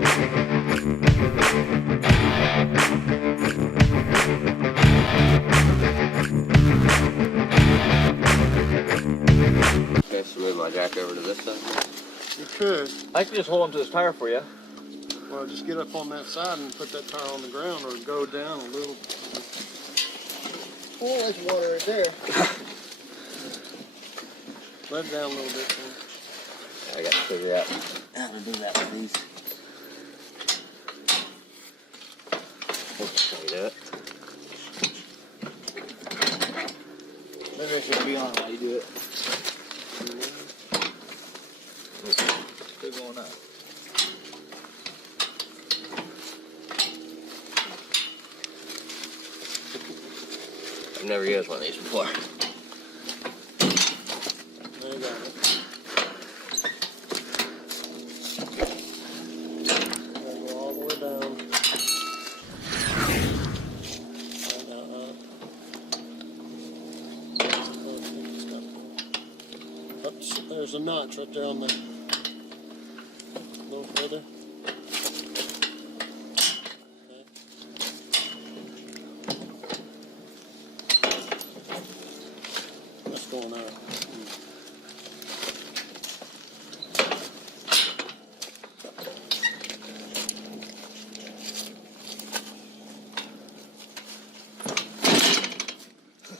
Okay, so move my jack over to this side. You could. I can just hold on to this tire for you. Well, just get up on that side and put that tire on the ground, or go down a little. Oh, there's water right there. Let it down a little bit. I got to figure out how to do that with these. Can you do it? Maybe I should be on while you do it. Still going up. I've never used one of these before. There you go. Go all the way down. Oops, there's a notch right there on the. A little further. Going out.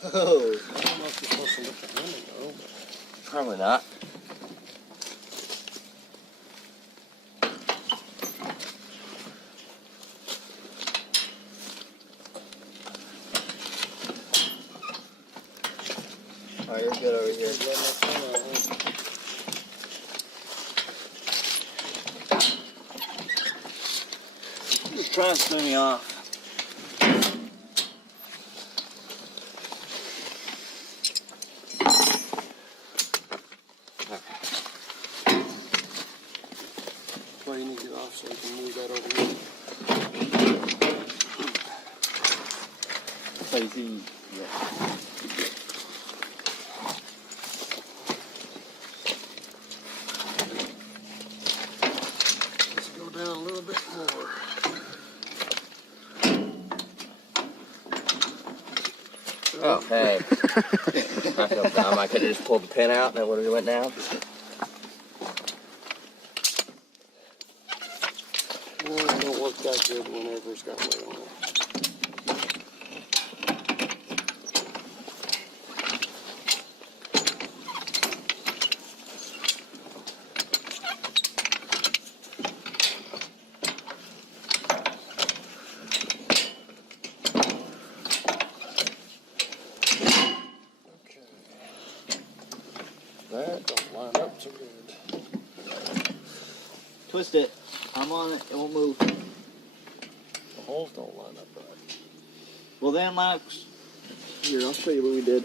Oh, I don't know if you're supposed to let the handle go, but probably not. Alright, you're good over here. Just try and spin me off. well, you need to get off so you can move that over here. So you see, yeah. Down a little bit more. Oh, hey. I feel dumb. I could have just pulled the pin out and that would have went down. No, it don't work that good whenever it's got weight on it. That don't line up so good. Twist it. I'm on it. It won't move. The holes don't line up right. Well, then, Max. Here, I'll show you what we did.